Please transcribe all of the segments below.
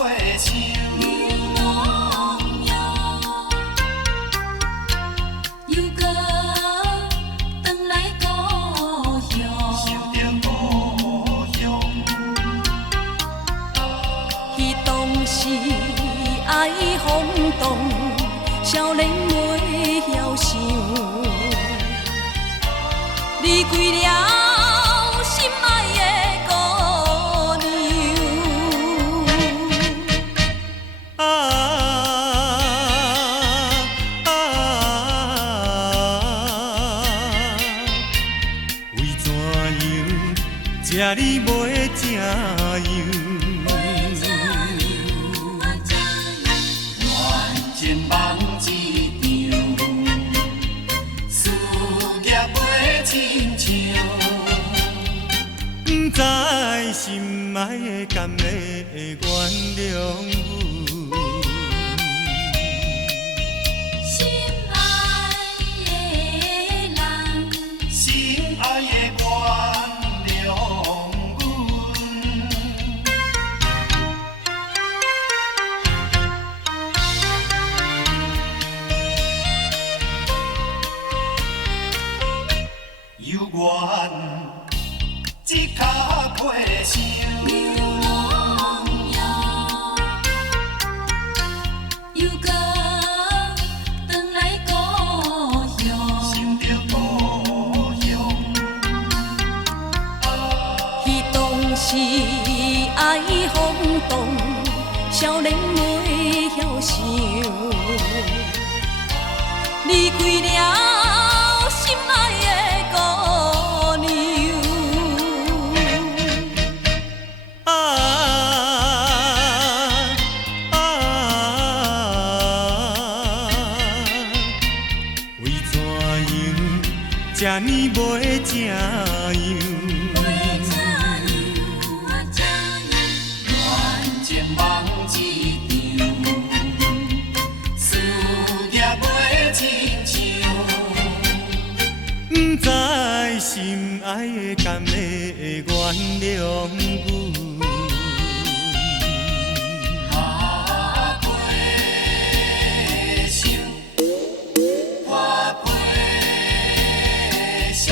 过想，又搁转来故乡，想着故乡，彼当时爱轰动，少年袂晓想，离开了心爱的姑娘。为怎样这哩袂正样？愿情梦一场，事业袂亲像，不知心爱的甘会原谅阮？心爱的人，心爱的原谅阮。有缘一脚过声，又搁转来故乡，想着故乡，彼当时爱轰动，少年袂晓想，离开了心爱的姑娘。为怎样这呢袂正样？愿情梦一场，事业袂亲像，不知心爱的甘会原谅阮？打过想，我过想，为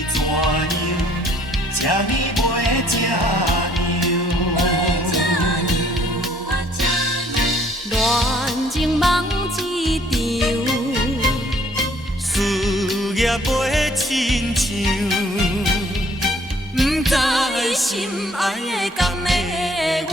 怎样这呢袂正样？恋情梦一场，事业袂亲像，不知心爱的甘会原